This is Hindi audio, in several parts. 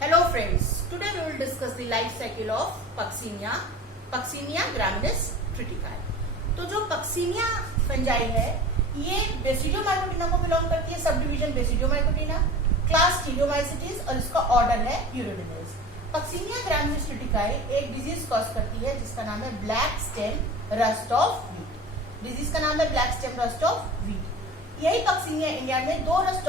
Hello friends, today we will discuss the life cycle of Puccinia graminis triticale. तो जो Puccinia फंजाई है ये बेसिडियोमाइकोटिना को बिलोंग करती है, सब डिवीजन बेसिडियोमाइकोटिना, क्लास टीरियोमाइसिटीज और इसका ऑर्डर है यूरिडिनेज. Puccinia graminis triticale एक डिजीज कॉज करती है जिसका नाम है black stem rust of wheat. Disease का नाम है black stem rust of wheat. यही Puccinia इंडिया में दो रस्ट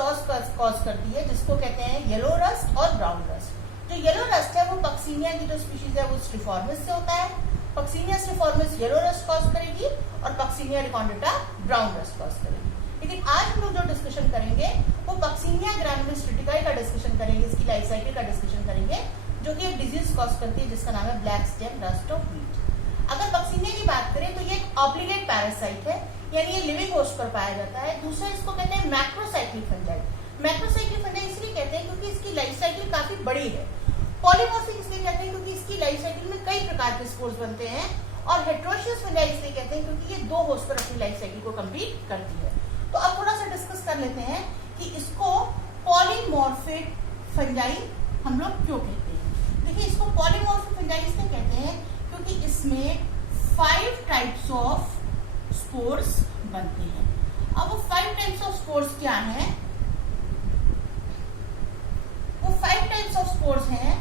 कॉज करती है जिसको कहते हैं येलो रस्ट और ब्राउन रस्ट. जो येलो रस्ट है वो Puccinia की जो स्पीशीज है वो स्ट्रिफॉर्मिस से होता है. Puccinia स्ट्रिफॉर्मिस येलो रस्ट कॉज करेगी और Puccinia recondita brown rust cause करेगी. लेकिन आज हम लोग जो डिस्कशन करेंगे वो Puccinia graminis triticale का डिस्कशन करेंगे, इसकी लाइफ साइकिल का डिस्कशन करेंगे जो कि एक डिजीज कॉज करती है जिसका नाम है black stem rust of wheat. अगर Puccinia की बात करें तो ये एक ऑब्लिगेट पैरासाइट है, यानी ये लिविंग होस्ट पर पाया जाता है. दूसरा इसको कहते हैं मैक्रोसाइक्लिक फंजाई. मैक्रोसाइक्लिक फंजाई इसलिए कहते हैं क्योंकि इसकी लाइफ साइकिल काफी बड़ी है. पॉलीमॉर्फिक इसलिए कहते हैं क्योंकि इसकी लाइफ साइकिल में कई प्रकार के स्पोर्स बनते हैं. और हेटेरोशियस फंजाई इसलिए कहते हैं क्योंकि ये दो होस्ट पर अपनी लाइफ साइकिल को कंप्लीट करती है. तो अब थोड़ा सा डिस्कस कर लेते हैं कि इसको पॉलीमॉर्फिक फंजाई हम लोग क्यों कहते हैं. देखिए, इसको पॉलीमॉर्फिक फंजाई इसलिए कहते हैं क्योंकि इसमें 5 टाइप्स ऑफ स्पोर्स बनते हैं. अब वो 5 टाइप्स ऑफ स्पोर्स क्या हैं? वो 5 टाइप्स ऑफ स्पोर्स हैं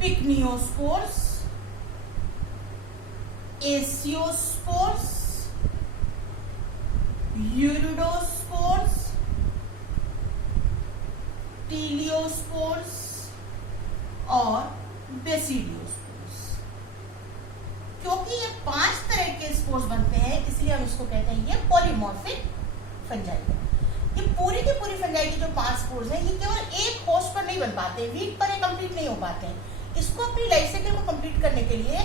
पिक्नियोस्पोर्स, एसियोस्पोर्स, यूरिडोस्पोर्स, टीलियोस्पोर्स और बेसिडियोस्पोर्स. क्योंकि ये 5 तरह के स्पोर्स बनते हैं इसलिए हम इसको कहते हैं ये पॉलीमॉर्फिक फंजाई है. ये पूरी की पूरी फंजाई की जो 5 स्पोर्स हैं ये केवल एक होस्ट पर नहीं बन पाते, वीट पर ये कंप्लीट नहीं हो पाते हैं. इसको अपनी लाइफ साइकिल को कंप्लीट करने के लिए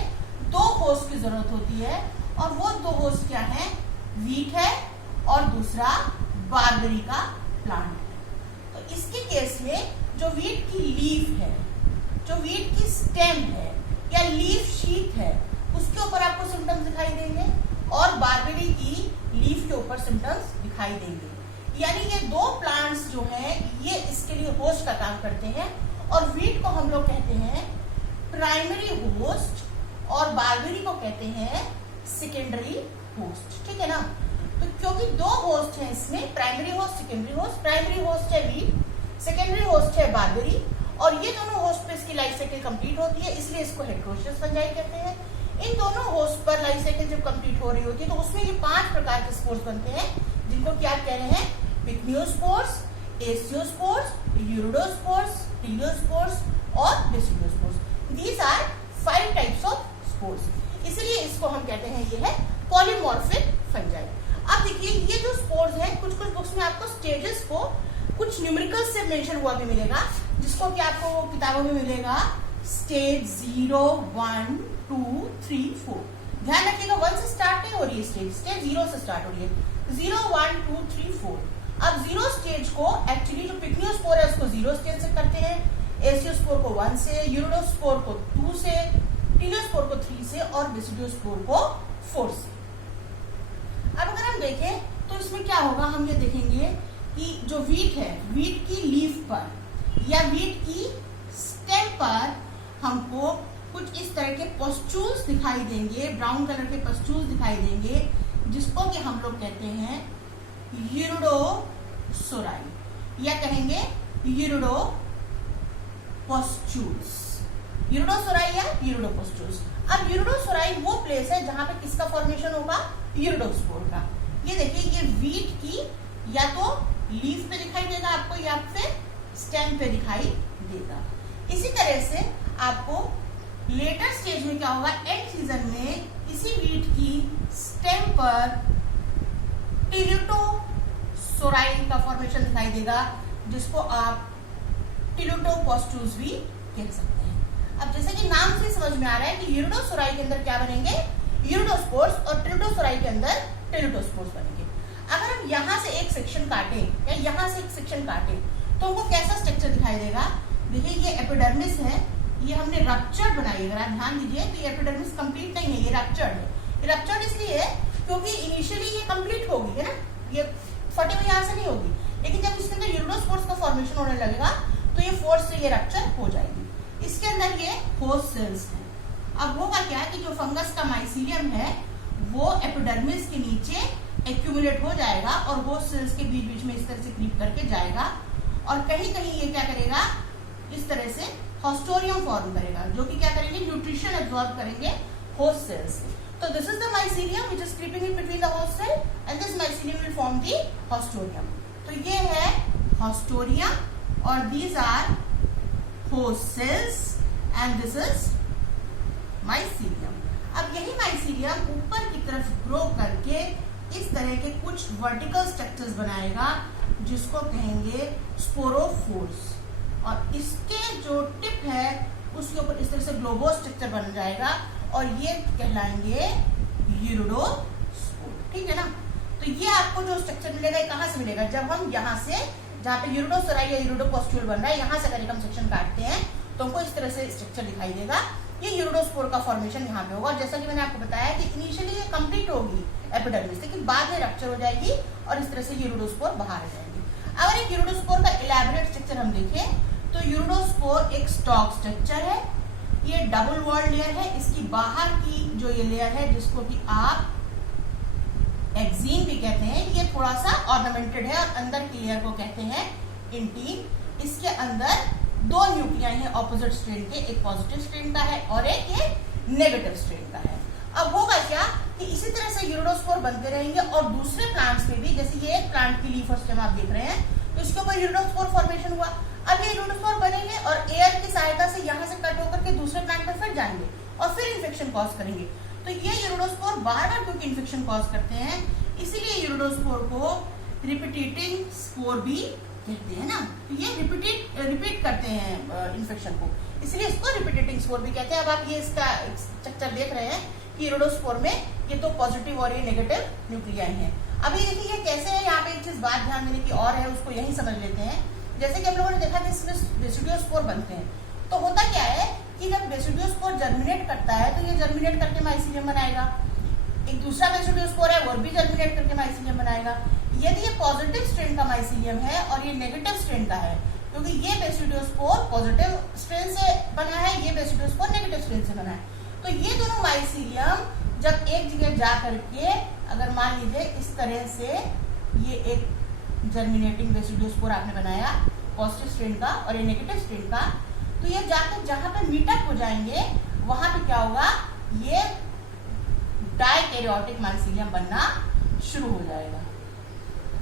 2 होस्ट की जरूरत होती है और वो 2 होस्ट क्या है? वीट है और दूसरा बारबेरी का प्लांट है. तो इसके केस में जो वीट की लीफ है, जो वीट की स्टेम है या लीफ शीट है उसके ऊपर आपको सिम्टम्स दिखाई देंगे और बारबेरी की लीफ के ऊपर सिम्टम्स दिखाई देंगे. यानी ये 2 प्लांट्स जो हैं ये इसके लिए होस्ट का काम करते हैं. और वीट को हम लोग कहते हैं प्राइमरी होस्ट और बारबेरी को कहते हैं सेकेंडरी होस्ट. ठीक है ना. तो क्योंकि 2 होस्ट हैं इसमें, primary host, secondary host. Primary host है वीट, सेकेंडरी होस्ट है बारबेरी और ये दोनों होस्ट पे इसकी लाइफ साइकिल कंप्लीट होती है, इसलिए इसको हेटेरोशियस फंजाई कहते हैं. इन दोनों होस्ट पर लाइफ साइकिल जब कंप्लीट हो रही होती है तो उसमें ये 5 प्रकार के स्पोर्स बनते हैं जिनको क्या कह रहे हैं? पिक्नियोस्पोर्स, एसियोस्पोर्स, यूरिडोस्पोर्स, टीलियोस्पोर्स और basidiospores. These are 5 types of spores. इसलिए इसको हम कहते हैं ये है पॉलीमॉर्फिक फंजाई. अब देखिए, ये जो स्पोर्स हैं कुछ बुक्स में आपको स्टेजेस को कुछ न्यूमेरिकल से मेंशन हुआ भी मिलेगा, जिसको कि आपको किताबों में मिलेगा स्टेज 0, 1, 2, 3, 4. ध्यान रखिएगा 1 से स्टार्ट नहीं हो रही है स्टेज 0 से स्टार्ट हो रही है. 0, 1, 2, 3, 4. अब 0 स्टेज को एक्चुअली जो पिक्नियोस्पोर है उसको 0 स्टेज से करते हैं, एसियोस्पोर को 1 से, यूरिडोस्पोर को 2 से, टीलियोस्पोर को 3 से और बेसिडियोस्पोर को 4 से. अब अगर हम देखें तो इसमें क्या होगा, हम ये देखेंगे कि जो वीट है, वीट की लीफ पर या वीट की स्टेम पर हमको कुछ इस तरह के पस्टूल्स दिखाई देंगे, ब्राउन कलर के पस्टूल्स दिखाई देंगे जिसको कि हम लोग कहते हैं यूरिडोसोराई या कहेंगे यूरिडोपस्टूल्स, यूरिडोसोराई या यूरिडोपस्टूल्स. अब यूरिडोसोराई वो प्लेस है जहां पे किसका फॉर्मेशन होगा? यूरिडोस्पोर का. ये देखिए, ये वीट की या तो लीफ पे दिखाई देगा आपको या फिर स्टेम पे दिखाई देगा. इसी तरह से आपको लेटर स्टेज में क्या होगा? एंड सीजन में इसी वीट की स्टेम पर टीलियोटोसोराई का फॉर्मेशन दिखाई देगा जिसको आप टीलियोटोपस्टूल्स भी कह सकते हैं. अब जैसे कि नाम से समझ में आ रहा है कि यूरिडोसोराई के अंदर क्या बनेंगे? यूरिडोस्पोर्स और टीलियोटोसोराई के अंदर टीलियोटोस्पोर्स बनेंगे. अगर हम यहाँ से एक सेक्शन काटें या यहाँ से एक सेक्शन काटें तो हमको कैसा स्ट्रक्चर दिखाई देगा? देखिए, ये एपिडर्मिस है, ये हमने रप्चर्ड बनाई है. अगर आप ध्यान दीजिए तो ये एपिडर्मिस कंप्लीट नहीं है, ये रप्चर्ड है. ये रप्चर्ड इसलिए है क्योंकि इनिशियली ये कंप्लीट होगी, है ना, ये फटे हुए यहाँ से नहीं होगी. लेकिन जब इसके अंदर यूरिडोस्पोर्स का फॉर्मेशन होने लगेगा तो ये फोर्स से ये रप्चर हो जाएगी। इसके अंदर ये होस्ट सेल्स हैं। अब होगा क्या कि जो फंगस का माइसीलियम है वो एपिडर्मिस के नीचे एक्यूमुलेट हो जाएगा और होस्ट सेल्स के बीच बीच में इस तरह से क्रीप करके जाएगा और कहीं कहीं ये क्या करेगा, इस तरह से हॉस्टोरियम फॉर्म करेगा, जो कि क्या करेंगे, न्यूट्रिशन एब्जॉर्ब करेंगे होस्ट सेल्स से। तो this is the mycelium which is creeping in between the host cell and this mycelium will form the haustorium. तो ये है हॉस्टोरियम और these are host cells and this is mycelium. अब यही माइसीलियम ऊपर की तरफ ग्रो करके इस तरह के कुछ वर्टिकल स्ट्रक्चर्स बनाएगा जिसको कहेंगे स्पोरोफोर्स, और इसके जो टिप है उसके ऊपर इस तरह से ग्लोबो स्ट्रक्चर बन जाएगा और ये कहलाएंगे यूरिडोस्पोर। ठीक है ना। तो ये आपको जो स्ट्रक्चर मिलेगा कहाँ से मिलेगा, जब हम यहाँ से जहाँ पे यूरिडोसोराई या यूरिडोपोस्ट्यूल बन रहा है यहाँ से अगर हम सेक्शन काटते हैं तो हमको इस तरह से स्ट्रक्चर दिखाई देगा। ये यूरिडोस्पोर का फॉर्मेशन यहाँ पे होगा। जैसा कि मैंने आपको बताया कि इनिशियली ये कंप्लीट होगी एपिडर्मिस, लेकिन बाद में रप्चर हो जाएगी और इस तरह से यूरिडोस्पोर बाहर आ जाएगी। अगर एक यूरिडोस्पोर का इलैबोरेट स्ट्रक्चर हम देखें तो यूरिडोस्पोर एक स्टॉक स्ट्रक्चर है, ये डबल वॉल्ड लेयर है। इसकी बाहर की जो ये लेयर है जिसको कि आप एक्जीन भी कहते हैं, ये थोड़ा सा ऑर्नामेंटेड है और अंदर की लेयर को कहते हैं इंटीन। इसके अंदर दो न्यूक्लियाई हैं ऑपोजिट स्ट्रेन के, एक पॉजिटिव स्ट्रेन का है और एक ये नेगेटिव स्ट्रेन का है। अब होगा क्या कि इसी तरह से यूरिडोस्पोर बनते रहेंगे और दूसरे प्लांट्स में भी, जैसे ये एक प्लांट की लीफ और स्टेम आप देख रहे हैं तो इसके ऊपर यूरिडोस्पोर फॉर्मेशन हुआ। अब ये यूरिडोस्पोर बनेंगे और एयर की सहायता से यहाँ से कट होकर के दूसरे प्लांट पर फिर जाएंगे और फिर इन्फेक्शन कॉज करेंगे। तो ये यूरिडोस्पोर बार बार क्योंकि इन्फेक्शन कॉज करते हैं, इसीलिए यूरिडोस्पोर को रिपीटेटिंग स्पोर भी कहते हैं ना। तो ये रिपीट करते हैं इन्फेक्शन को, इसलिए इसको रिपीटेटिंग स्पोर भी कहते हैं। अब आप ये इसका स्ट्रक्चर देख रहे हैं कि यूरिडोस्पोर में ये तो पॉजिटिव और ये नेगेटिव न्यूक्लियाई हैं। अभी देखिए ये कैसे है, यहाँ पे एक चीज बात ध्यान देने की और है, उसको यही समझ लेते हैं। जैसे कि हम लोगों ने देखा कि इसमें बेसिडियोस्पोर बनते हैं, तो होता क्या है कि जब बेसिडियोस्पोर जर्मिनेट करता है तो ये जर्मिनेट करके माइसीलियम बनाएगा। एक दूसरा बेसिडियोस्पोर है वो भी जर्मिनेट करके माइसीलियम बनाएगा। यदि ये पॉजिटिव स्ट्रेन का माइसीलियम है और ये नेगेटिव स्ट्रेन का है, क्योंकि ये बेसिडियोस्पोर पॉजिटिव स्ट्रेन से बना है, ये बेसिडियोस्पोर नेगेटिव स्ट्रेन से बना है, तो ये दोनों माइसीलियम जब एक जगह जा करके, अगर मान लीजिए इस तरह से ये एक जर्मिनेटिंग बेसिडियोस्पोर आपने बनाया पॉजिटिव स्ट्रेन का और ये नेगेटिव स्ट्रेन का, तो ये जाकर जहां पे मीटअप हो जाएंगे वहां पे क्या होगा, ये डाइकैरियोटिक माइसीलियम बनना शुरू हो जाएगा।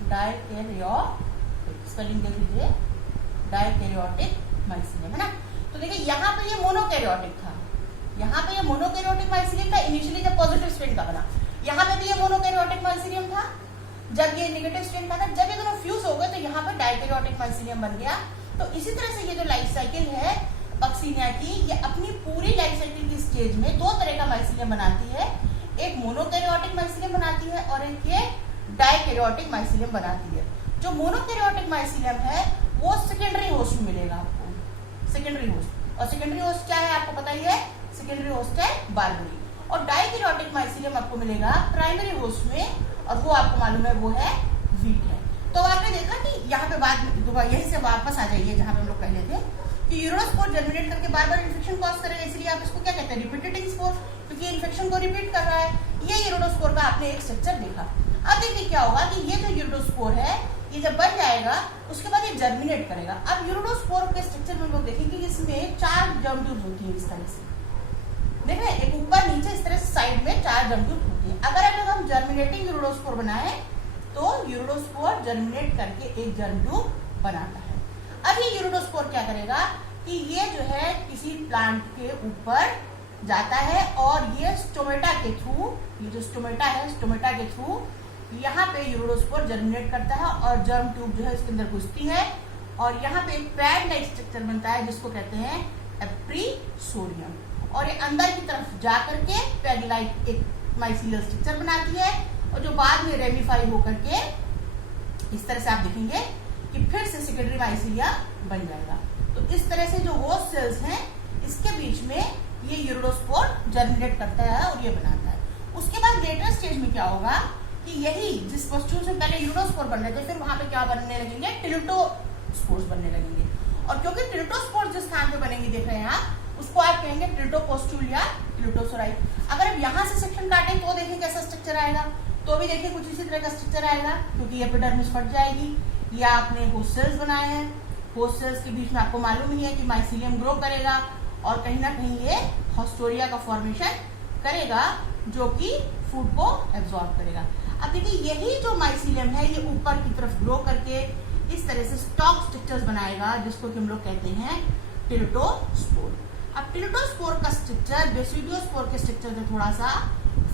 डाइकैरियोटिक स्पेलिंग देख लीजिए, डाइकैरियोटिक माइसीलियम है ना। तो देखिए यहाँ पे ये मोनोकैरियोटिक था, यहाँ पे ये मोनोकैरियोटिक माइसीलियम था इनिशियली जब पॉजिटिव स्ट्रेन का बना, यहाँ पे भी ये मोनोकैरियोटिक माइसीलियम था जब ये नेगेटिव स्ट्रेन का था। जब ये दोनों फ्यूज हो गए तो यहाँ पे डाइकैरियोटिक माइसीलियम बन गया। तो इसी तरह से ये जो लाइफ साइकिल है पक्सीनिया की, ये अपनी पूरी लाइफ साइकिल की स्टेज में दो तरह का माइसीलियम बनाती है, एक मोनोकैरियोटिक माइसीलियम बनाती है और एक ये डाइकैरियोटिक माइसीलियम बनाती है। जो मोनोकैरियोटिक माइसीलियम है वो सेकेंडरी होस्ट में मिलेगा आपको, सेकेंडरी होस्ट। और सेकेंडरी होस्ट क्या है आपको पता ही है, सेकेंडरी होस्ट है बारबरी। और डाइकैरियोटिक माइसीलियम आपको मिलेगा प्राइमरी होस्ट में और वो आपको मालूम है वो है वीट है। तो आपने देखा कि यहाँ पे बात दोबारा यहीं से वापस आ जाइए जहाँ पे हम लोग पहले थे कि यूरिडोस्पोर जर्मिनेट करके बार बार इन्फेक्शन कॉज करेगा, इसलिए आप इसको क्या कहते हैं, रिपीटेटिंग स्पोर, क्योंकि इन्फेक्शन को रिपीट कर रहा है। ये यूरिडोस्पोर का आपने एक स्ट्रक्चर देखा। अब देखिए क्या होगा कि ये जो यूरिडोस्पोर है ये जब बन जाएगा उसके बाद ये जर्मिनेट करेगा। अब यूरिडोस्पोर के स्ट्रक्चर में हम लोग देखेंगे कि इसमें 4 जर्म ट्यूब्स होती है इस तरह से, देख रहे हैं, एक ऊपर नीचे इस तरह से साइड में 4 जर्म ट्यूब होती है। अगर हम जर्मिनेटिंग यूरिडोस्पोर बनाए तो यूरिडोस्पोर जर्मिनेट करके एक जर्म ट्यूब बनाता है। अब ये यूरिडोस्पोर क्या करेगा कि ये जो है किसी प्लांट के ऊपर जाता है और ये स्टोमेटा के थ्रू, ये जो स्टोमेटा है स्टोमेटा के थ्रू यहाँ पे यूरिडोस्पोर जर्मिनेट करता है और जर्म ट्यूब जो है इसके अंदर घुसती है और यहाँ पे एक पैड लाइक स्ट्रक्चर बनता है जिसको कहते हैं एप्रीसोरियम, और ये अंदर की तरफ जा करके पैड लाइक एक माइसीलियल स्ट्रक्चर बनाती है और जो बाद में रेमिफाई होकर के इस तरह से आप देखेंगे कि फिर से सेकेंडरी माइसीलिया बन जाएगा। तो इस तरह से जो होस्ट सेल्स हैं इसके बीच में ये यूरिडोस्पोर जर्मिनेट करता है और ये बनाता है। उसके बाद लेटर स्टेज में क्या होगा कि यही जिस पोस्ट्यूल से पहले यूरिडोस्पोर बन रहे थे फिर वहां पे क्या बनने लगेंगे, टिल्टोस्पोर्स बनने लगेंगे और क्योंकि टिल्टोस्पोर जिस स्थान पे बनेंगे देख रहे हैं आप, उसको आप कहेंगे टिल्टोपोस्ट्यूल या टिल्टोसोराइड। अगर आप यहाँ से सेक्शन काटें तो देखिए कैसा स्ट्रक्चर आएगा, तो भी देखिए कुछ इसी तरह का स्ट्रक्चर आएगा, क्योंकि एपिडर्मिस फट जाएगी। या आपने होस्ट सेल्स बनाए हैं, होस्ट सेल्स के बीच में आपको मालूम ही है कि माइसीलियम ग्रो करेगा और कहीं ना कहीं ये हॉस्टोरिया का फॉर्मेशन करेगा, जो कि फूड को एब्जॉर्ब करेगा। अब देखिए यही जो माइसीलियम है ये ऊपर की तरफ ग्रो करके इस तरह से स्टॉक स्ट्रक्चर्स बनाएगा, जिसको कि हम लोग कहते हैं टिल्टोस्पोर। अब टिल्टोस्पोर का स्ट्रक्चर बेसिडियोस्पोर के स्ट्रक्चर से थोड़ा सा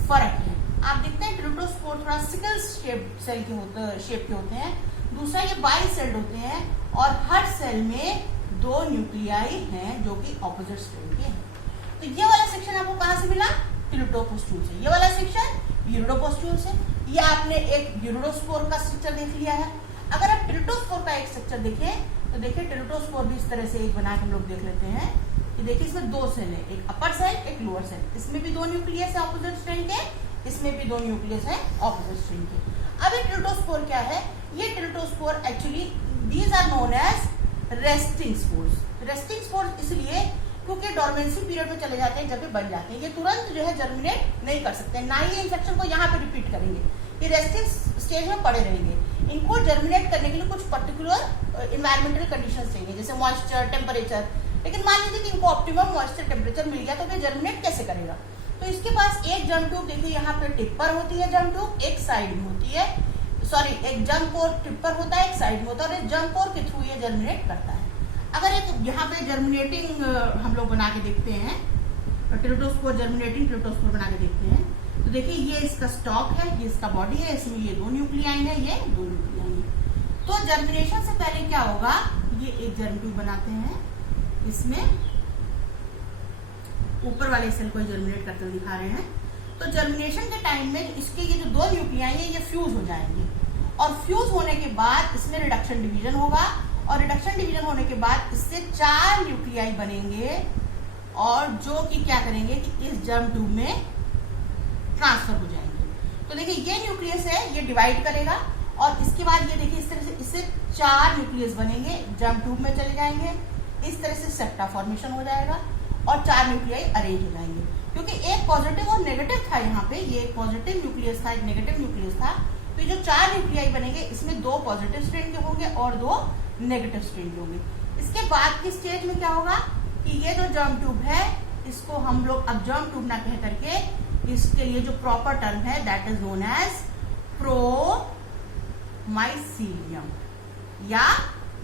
फर्क है। आप देखते हैं टिल्टोस्पोर थोड़ा सिकल शेप के होते हैं, दूसरा ये बाई सेल्ड होते हैं और हर सेल में 2 न्यूक्लियाई हैं जो कि ऑपोजिट स्ट्रेन के हैं। तो ये वाला सेक्शन आपको कहां से मिला? टिल्टोपोस्ट्यूल से। ये वाला सेक्शन यूरिडोपोस्ट्यूल से। ये आपने एक यूरिडोस्पोर का स्ट्रक्चर देख लिया है। अगर आप टिल्टोस्पोर का एक स्ट्रक्चर देखें तो देखिए टिल्टोस्पोर भी इस तरह से एक बना के हम लोग देख लेते हैं कि देखिए इसमें 2 सेल है, एक अपर सेल एक लोअर सेल। इसमें भी 2 न्यूक्लियस है ऑपोजिट स्ट्रेन के, इसमें भी 2 न्यूक्लियस है ऑपोजिट स्ट्रेन के। अब ये टिल्टोस्पोर क्या है? ये teleutospore actually these are known as resting spores. Resting spores इसलिए क्योंकि डोरमेंसी पीरियड में चले जाते हैं जब ये बन जाते हैं, ये तुरंत जो है जर्मिनेट नहीं कर सकते, ना ही इन्फेक्शन को यहाँ पे रिपीट करेंगे, ये रेस्टिंग स्टेज में पड़े रहेंगे। इनको जर्मिनेट करने के लिए कुछ पर्टिकुलर इन्वायरमेंटल कंडीशंस चाहिए, जैसे मॉइस्चर, टेम्परेचर। लेकिन मान लीजिए कि इनको ऑप्टिमम मॉइस्चर टेम्परेचर मिल गया तो ये जर्मिनेट कैसे करेगा? तो इसके पास एक जर्म ट्यूब, देखिए यहाँ पे टिप्पर होती है जर्म ट्यूब, एक साइड में होती है, सॉरी एक जर्म कोर टिप्पर होता है, एक साइड में होता है, और जर्म कोर के थ्रू ये जर्मिनेट करता है। अगर एक यहाँ पे जर्मिनेटिंग हम लोग बना के देखते हैं, टिल्टोस्पोर जर्मिनेटिंग टिल्टोस्पोर बना के देखते हैं, तो देखिए ये इसका स्टॉक है, ये इसका बॉडी है, इसमें ये 2 न्यूक्लियाई है, ये 2 न्यूक्लियाई है। तो जर्मिनेशन से पहले क्या होगा? ये एक जर्म ट्यूब बनाते हैं, इसमें ऊपर वाले सेल को जर्मिनेट करते हुए दिखा रहे हैं। तो जर्मिनेशन के टाइम में इसके ये जो 2 न्यूक्लियाई है ये फ्यूज हो जाएंगे, और फ्यूज होने के बाद इसमें रिडक्शन डिवीजन होगा, और रिडक्शन डिवीजन होने के बाद इससे 4 न्यूक्लियाई बनेंगे, और जो कि क्या करेंगे कि इस जर्म ट्यूब में ट्रांसफर हो जाएंगे। तो देखिए ये न्यूक्लियस है, ये डिवाइड करेगा, और इसके बाद ये देखिए इस तरह से इससे 4 न्यूक्लियस बनेंगे, जर्म ट्यूब में चले जाएंगे, इस तरह से सेप्टा फॉर्मेशन हो जाएगा और 4 न्यूक्लियाई अरेंज हो जाएंगे। क्योंकि एक पॉजिटिव और नेगेटिव था यहाँ पे, ये एक पॉजिटिव न्यूक्लियस था, एक नेगेटिव न्यूक्लियस था, तो ये जो 4 न्यूक्लियाई बनेंगे इसमें 2 पॉजिटिव स्ट्रेन के होंगे और 2 नेगेटिव स्ट्रेन के होंगे। इसके बाद की स्टेज में क्या होगा कि ये जो जर्म ट्यूब है इसको हम लोग अब जर्म ट्यूब ना कह करके इसके लिए जो प्रॉपर टर्म है दैट इज नोन एज प्रोमाइसीलियम या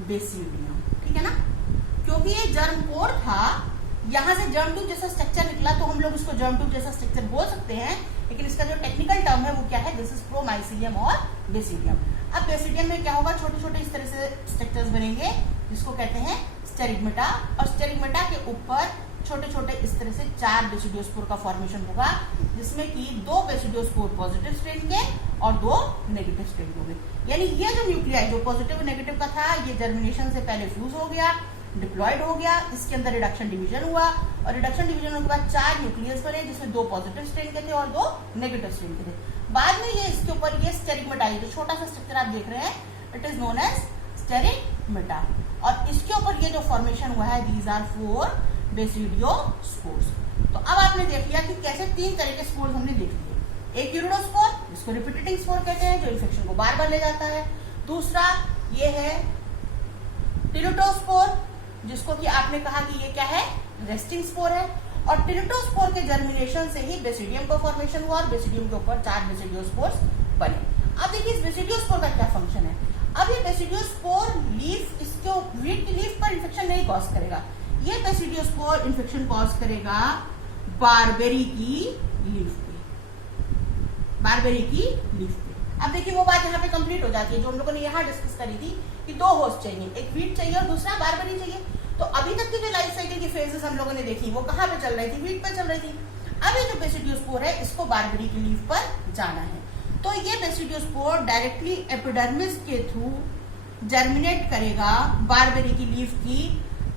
बेसिडियम, ठीक है ना? क्योंकि ये जर्म कोर था, यहाँ से जर्म ट्यूब जैसा स्ट्रक्चर निकला तो हम लोग इसको जर्म ट्यूब जैसा स्ट्रक्चर बोल सकते हैं, लेकिन इसका जो टेक्निकल टर्म है वो क्या है? दिस इज प्रोमाइसीलियम और बेसिडियम। अब बेसिडियम में क्या होगा? छोटे छोटे इस तरह से स्ट्रक्चर्स बनेंगे जिसको कहते हैं स्टेरिगमेटा, और स्टेरिगमेटा के ऊपर छोटे छोटे इस तरह से 4 बेसिडियोस्पोर का फॉर्मेशन होगा, जिसमें कि 2 बेसिडियोस्पोर पॉजिटिव स्ट्रेन के और 2 नेगेटिव स्ट्रेन के होंगे। यानी ये जो न्यूक्लियाई जो पॉजिटिव नेगेटिव का था ये जर्मिनेशन से पहले फ्यूज हो गया, डिप्लॉयड हो गया, इसके अंदर रिडक्शन डिवीजन हुआ, और रिडक्शन डिवीजन होने के बाद 4 न्यूक्लियस बने जिसमें 2 पॉजिटिव स्ट्रेन के थे और 2 नेगेटिव स्ट्रेन के थे। बाद में ये इसके ऊपर ये स्टेरिगमेटा, जो छोटा सा स्ट्रक्चर आप देख रहे हैं, इट इज नोन एज स्टेरिगमेटा, और इसके ऊपर ये जो फॉर्मेशन हुआ है दीज आर 4 बेसिडियोस्पोर्स। तो अब आपने देख लिया कि कैसे 3 तरह के स्पोर्स हमने देख लिए। एक यूरिडोस्पोर जिसको रिपीटेटिंग स्पोर कहते हैं, जो इन्फेक्शन को बार बार ले जाता है। दूसरा ये है टिल्टोस्पोर, जिसको कि आपने कहा कि ये क्या है? रेस्टिंग स्पोर है। और टिल्टोस्पोर के जर्मिनेशन से ही बेसिडियम का फॉर्मेशन हुआ, और बेसिडियम के ऊपर 4 बेसिडियोस्पोर्स बने। अब देखिए इस बेसिडियोस्पोर का क्या फंक्शन है। अब ये बेसिडियोस्पोर लीफ, इसको वीट की लीफ पर इन्फेक्शन नहीं कॉज करेगा, ये बेसिडियोस्पोर इन्फेक्शन कॉज करेगा बारबेरी की लीफ पे, बारबेरी की लीफ पे। अब देखिए वो बात यहाँ पे कंप्लीट हो जाती है जो हम लोगों ने यहाँ डिस्कस करी थी कि 2 होस्ट चाहिए, एक वीट चाहिए और दूसरा बारबेरी चाहिए। तो अभी तक की जो लाइफ साइकिल की फेजेस हम लोगों ने देखी वो कहाँ पे चल रही थी? वीट पे चल रही थी। अब ये जो बेसिडियोस्पोर है इसको बारबेरी की लीफ पर जाना है, तो ये बेसिडियोस्पोर डायरेक्टली एपिडर्मिस के थ्रू जर्मिनेट करेगा बारबेरी की लीफ की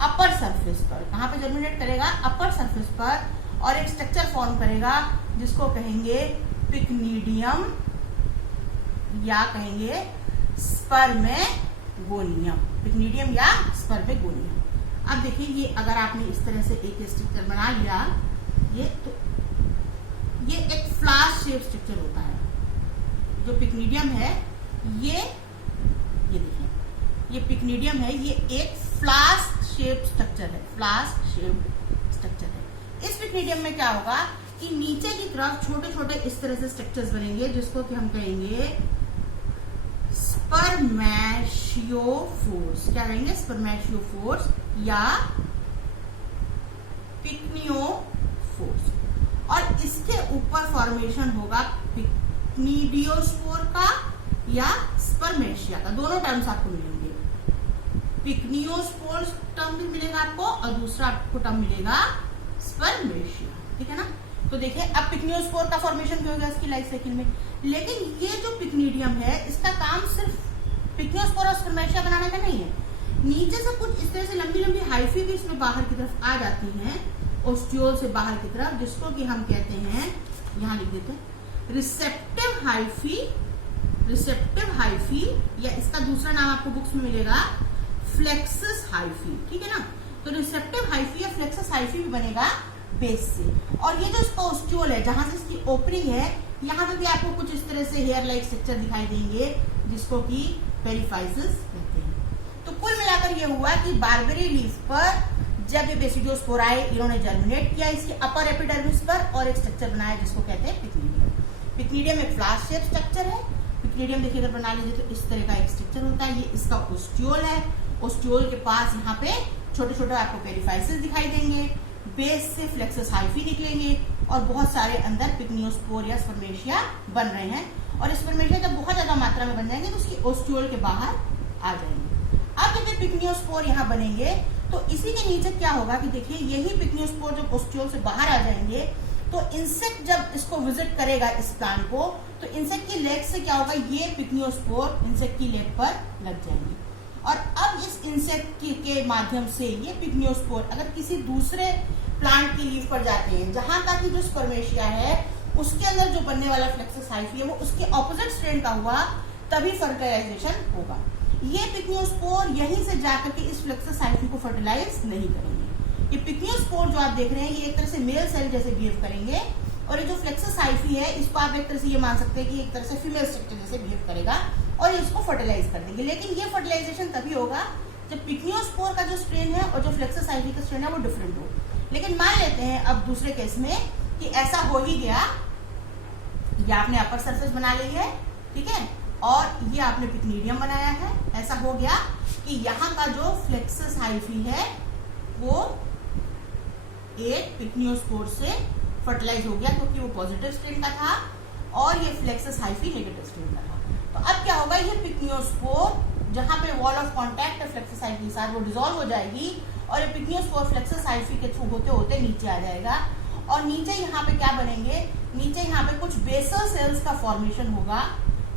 अपर सरफेस पर। कहाँ पे जर्मिनेट करेगा? अपर सरफेस पर, और एक स्ट्रक्चर फॉर्म करेगा जिसको कहेंगे पिक्निडियम या कहेंगे स्पर्मेटियम। गोनियम, पिक्निडियम या स्पर्मेगोनियम। अब देखिए ये अगर आपने इस तरह से एक स्ट्रक्चर बना लिया, ये तो ये एक फ्लास्क शेप स्ट्रक्चर होता है। जो पिक्निडियम है ये देखिए, ये पिक्निडियम है, ये एक फ्लास्क शेप स्ट्रक्चर है, फ्लास्क शेप स्ट्रक्चर है। इस पिक्निडियम में क्या होगा कि नीचे की तरफ छोटे छोटे इस तरह से स्ट्रक्चर्स बनेंगे, जिसको कि हम कहेंगे स्पर्मेशियोफोर्स। क्या कहेंगे? स्पर्मेशियोफोर्स या पिक्नियोफोर्स। और इसके ऊपर फॉर्मेशन होगा पिक्निडियोस्पोर का या स्पर्मेशिया का, दोनों टर्म्स आपको मिलेंगे। पिक्नियोस्पोर टर्म भी मिलेगा आपको और दूसरा आपको टर्म मिलेगा स्पर्मेशिया, ठीक है ना। तो देखिए अब पिक्नियोस्पोर का फॉर्मेशन भी होगा इसकी लाइफ साइकिल में, लेकिन ये जो पिक्निडियम है इसका काम सिर्फ पिक्नियोस्पोर और स्पर्मेशिया बनाने का नहीं है। नीचे से कुछ इस तरह से लंबी लंबी हाइफी भी इसमें बाहर की तरफ आ जाती हैं, ओस्टियोल से बाहर की तरफ, जिसको कि हम कहते हैं, यहाँ लिख देते हैं, रिसेप्टिव हाइफी, या इसका दूसरा नाम आपको बुक्स में मिलेगा फ्लेक्सस हाइफी, ठीक है ना। तो रिसेप्टिव हाइफी या फ्लेक्सस हाइफी भी बनेगा बेस से। और ये जो इसका ओस्टियोल है, जहां से इसकी ओपनिंग है, यहाँ पे भी आपको कुछ इस तरह से हेयर लाइक स्ट्रक्चर दिखाई देंगे, जिसको कि पेरिफाइसिस कहते हैं। तो कुल मिलाकर ये हुआ कि बारबेरी लीफ पर जब ये बेसिडियोस्पोराई इन्होंने जर्मिनेट किया इसके अपर एपिडर्मिस पर, और एक स्ट्रक्चर बनाया जिसको कहते हैं पिक्निडियम। पिक्निडियम एक फ्लास्क शेप स्ट्रक्चर है। पिक्निडियम देखिए अगर बना लीजिए तो इस तरह का एक स्ट्रक्चर होता है। ये इसका ओस्टियोल है। ओस्टियोल के पास यहाँ पे छोटे छोटे आपको पेरिफाइसिस दिखाई देंगे, बेस से फ्लेक्सस हाइफी निकलेंगे, और बहुत सारे अंदर पिक्नियोस्पोर या स्पर्मेशिया बन रहे हैं। और स्पर्मेशिया जब बहुत ज्यादा मात्रा में बन जाएंगे तो उसकी ओस्टियोल के बाहर आ जाएंगे। अब जब ये पिक्नियोस्पोर यहाँ बनेंगे तो इसी के नीचे क्या होगा कि देखिए यही पिक्नियोस्पोर जब ओस्टियोल से बाहर आ जाएंगे तो इंसेक्ट जब इसको विजिट करेगा इस प्लांट को, तो इंसेक्ट की लेग से क्या होगा, ये पिक्नियोस्पोर इंसेक्ट की लेग पर लग जाएंगे। और अब इस इंसेक्ट के माध्यम से ये पिक्नियोस्पोर अगर किसी दूसरे प्लांट की लीफ पर जाते हैं, जहां का कि जो स्पर्मेशिया है उसके अंदर जो बनने वाला फ्लेक्सस हाइफी है वो उसके ऑपोजिट स्ट्रेन का हुआ, तभी फर्टिलाइजेशन होगा। ये पिक्नियोस्पोर यहीं से जाकर के इस फ्लेक्सस हाइफी को फर्टिलाइज नहीं करेंगे। ये पिक्नियोस्पोर जो आप देख रहे हैं ये एक तरह से मेल सेल जैसे बिहेव करेंगे, और ये जो फ्लेक्सस हाइफी है इसको आप एक तरह से ये मान सकते हैं कि एक तरह से फीमेल स्ट्रक्चर जैसे बिहेव करेगा और इसको फर्टिलाइज कर देंगे। लेकिन ये फर्टिलाइजेशन तभी होगा जब पिक्नियोस्पोर का जो स्ट्रेन है और जो फ्लेक्सस हाइफी का स्ट्रेन है वो डिफरेंट हो। लेकिन मान लेते हैं अब दूसरे केस में कि ऐसा हो ही गया, ये आपने अपर सरफेस बना ली है, ठीक है, और ये आपने पिक्निडियम बनाया है। ऐसा हो गया कि यहाँ का जो फ्लेक्सस हाइफी है वो एक पिक्नियोस्पोर से फर्टिलाइज हो गया, क्योंकि वो पॉजिटिव स्ट्रेन का था और ये फ्लेक्सस हाइफी नेगेटिव स्ट्रेन का था। तो अब क्या होगा, ये पिक्नियोस्पोर जहां पे वॉल ऑफ कांटेक्ट है फ्लेक्सस हाइफी के साथ वो डिसॉल्व हो जाएगी, और ये पिक्नियोस्पोर फ्लेक्सस हाइफी के थ्रू होते होते नीचे आ जाएगा। और नीचे यहाँ पे क्या बनेंगे, नीचे यहाँ पे कुछ बेसल सेल्स का फॉर्मेशन होगा।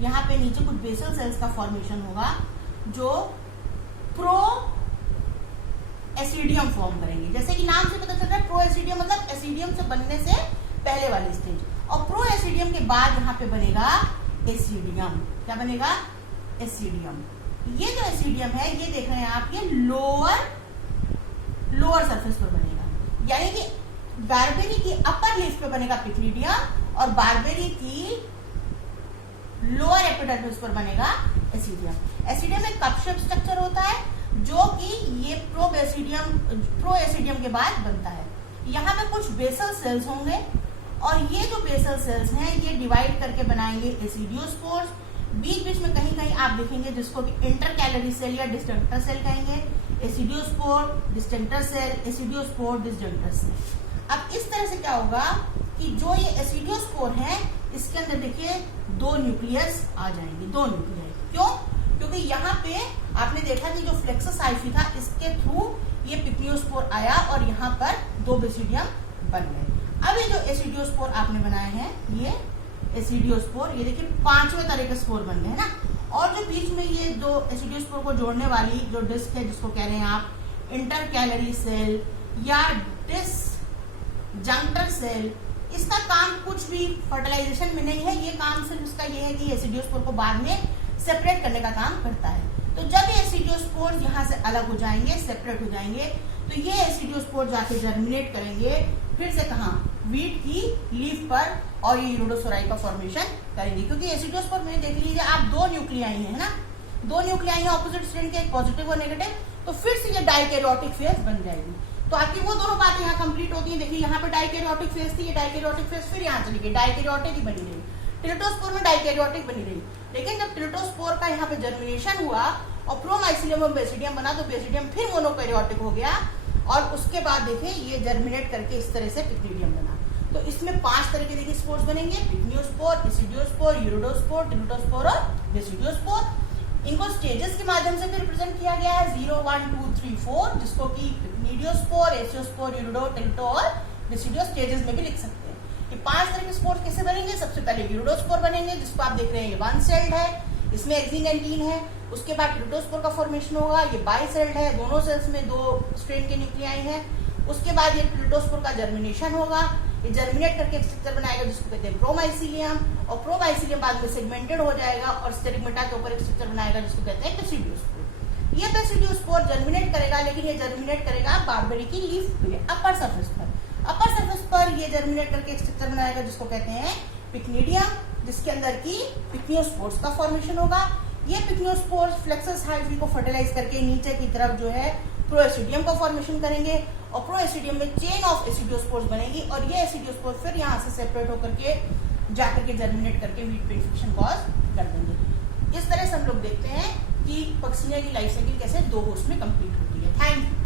यहाँ पे नीचे कुछ बेसल सेल्स का फॉर्मेशन होगा जो प्रो एसिडियम फॉर्म करेंगे। जैसे कि नाम से पता चल रहा है, प्रो एसिडियम मतलब एसिडियम से बनने से पहले वाली स्टेज। और प्रो एसिडियम के बाद यहाँ पे बनेगा एसिडियम। क्या बनेगा? एसिडियम। ये जो एसिडियम है ये देख रहे हैं आप, ये लोअर सरफेस पर बनेगा, यानी कि बारबेरी की अपर लीफ पे बनेगा पिक्निडियम और बारबेरी की लोअर एपिडर्मिस पर बनेगा एसिडियम। एसिडियम एक कप शेप स्ट्रक्चर होता है जो कि ये प्रो एसिडियम के बाद बनता है। यहाँ पे कुछ बेसल सेल्स होंगे और ये जो बेसल सेल्स हैं ये डिवाइड करके बनाएंगे एसिडियोस्पोर्स। बीच बीच में कहीं कहीं आप देखेंगे जिसको कि इंटरकैलरी सेल या डिस्जंक्टर सेल कहेंगे। एसिडियोस्पोर, डिस्जंक्टर सेल, एसिडियोस्पोर, डिस्जंक्टर सेल। अब इस तरह से क्या होगा कि जो ये एसिडियोस्पोर है इसके अंदर देखिए दो न्यूक्लियस आ जाएंगे, दो न्यूक्लियस। क्यों? क्योंकि यहाँ पे आपने देखा कि जो फ्लेक्सस हाइफी था इसके थ्रू ये पिक्नियोस्पोर आया और यहाँ पर दो बेसिडियम बन गए। अब ये जो एसिडियोस्पोर आपने बनाए हैं ये एसिडियोस्पोर, ये देखिए 5वें तरह के स्पोर बन गए है ना। और जो बीच में ये दो एसिडियोस्पोर को जोड़ने वाली जो डिस्क है जिसको कह रहे हैं आप इंटरकैलरी सेल या डिस्जंक्टर सेल, इसका काम कुछ भी फर्टिलाइजेशन में नहीं है। ये काम सिर्फ इसका ये है कि एसिडियोस्पोर को बाद में सेपरेट करने का काम करता है। तो जब ये एसिडियोस्पोर्स यहाँ से अलग हो जाएंगे, सेपरेट हो जाएंगे, तो ये एसिडियोस्पोर जाके जर्मिनेट करेंगे फिर से कहाँ, वीट की लीफ पर, और ये यूरोडोसोराई का फॉर्मेशन करेंगे। क्योंकि एसिडियोस्पोर में देख लीजिए आप दो न्यूक्लियाई है ना, दो न्यूक्लियाई है ऑपोजिट स्ट्रैंड के, एक पॉजिटिव और नेगेटिव, तो फिर से ये डाइकैरियोटिक फेज बन जाएगी। तो आपकी वो दोनों बातें यहाँ कंप्लीट होती है। देखिए यहाँ पे डाइकैरियोटिक फेज थी, ये डाइकैरियोटिक फेज फिर यहाँ चली गई, डाइकैरियोटिक ही बनी रही। टिल्टोस्पोर में डाइकैरियोटिक बनी रही, लेकिन जब टिल्टोस्पोर का यहाँ पे जर्मिनेशन हुआ और प्रोमाइसिलियम और बेसिडियम बना, तो बेसिडियम फिर मोनोकैरियोटिक हो गया, और उसके बाद देखिए ये जर्मिनेट करके इस तरह से पिक्निडियम बना। तो इसमें 5 तरह के देखिए स्पोर्स बनेंगे, पिक्नियोस्पोर, एसिडियोस्पोर, यूरोडोस्पोर, टिल्टोस्पोर और बेसिडियोस्पोर। इनको स्टेजेस के माध्यम से भी रिप्रेजेंट किया गया है, 0, 1, 2, 3, 4, जिसको कि पिक्निडियोस्पोर, एसियोस्पोर, यूरोडो, टिल्टो और बेसिडियो स्टेजेस में भी लिख सकते हैं। ये 5 तरह के स्पोर्स कैसे बनेंगे? सबसे पहले यूरोडोस्पोर बनेंगे, जिसको आप देख रहे हैं ये 1 सेल्ड है, इसमें एक्सिन एंटीन है। उसके बाद टिल्टोस्पोर का फॉर्मेशन होगा, ये बाई सेल्ड है, दोनों सेल्स में 2 स्ट्रेन के न्यूक्लियाई हैं। उसके बाद ये टिल्टोस्पोर का जर्मिनेशन होगा, ये जर्मिनेट करके एक स्ट्रक्चर बनाएगा जिसको कहते हैं प्रोमाइसिलियम, और प्रोमाइसिलियम बाद में सेगमेंटेड हो जाएगा और स्टेरिगमेटा के ऊपर एक स्ट्रक्चर बनाएगा जिसको कहते हैं बेसिडियोस्पोर। ये बेसिडियोस्पोर जर्मिनेट करेगा, लेकिन ये जर्मिनेट करेगा बारबेरी की लीफ पे, अपर सरफेस पर। अपर सरफेस पर ये जर्मिनेट करके एक स्ट्रक्चर बनाएगा जिसको कहते हैं पिक्निडियम, जिसके अंदर की पिक्नियोस्पोर्स का फॉर्मेशन होगा। ये पिक्नियोस्पोर्स फ्लेक्सस हाइफी को फर्टिलाइज करके नीचे की तरफ जो है प्रोएसिडियम का फॉर्मेशन करेंगे, और प्रोएसिडियम में चेन ऑफ एसिडियोस्पोर्स बनेगी, और ये एसिडियोस्पोर फिर यहाँ से सेपरेट होकर के जाकर के जर्मिनेट करके वीट पे इन्फेक्शन कॉज कर देंगे। इस तरह से हम लोग देखते हैं कि पक्सिनिया की लाइफ साइकिल कैसे 2 होस्ट में कंप्लीट होती है। Thank you.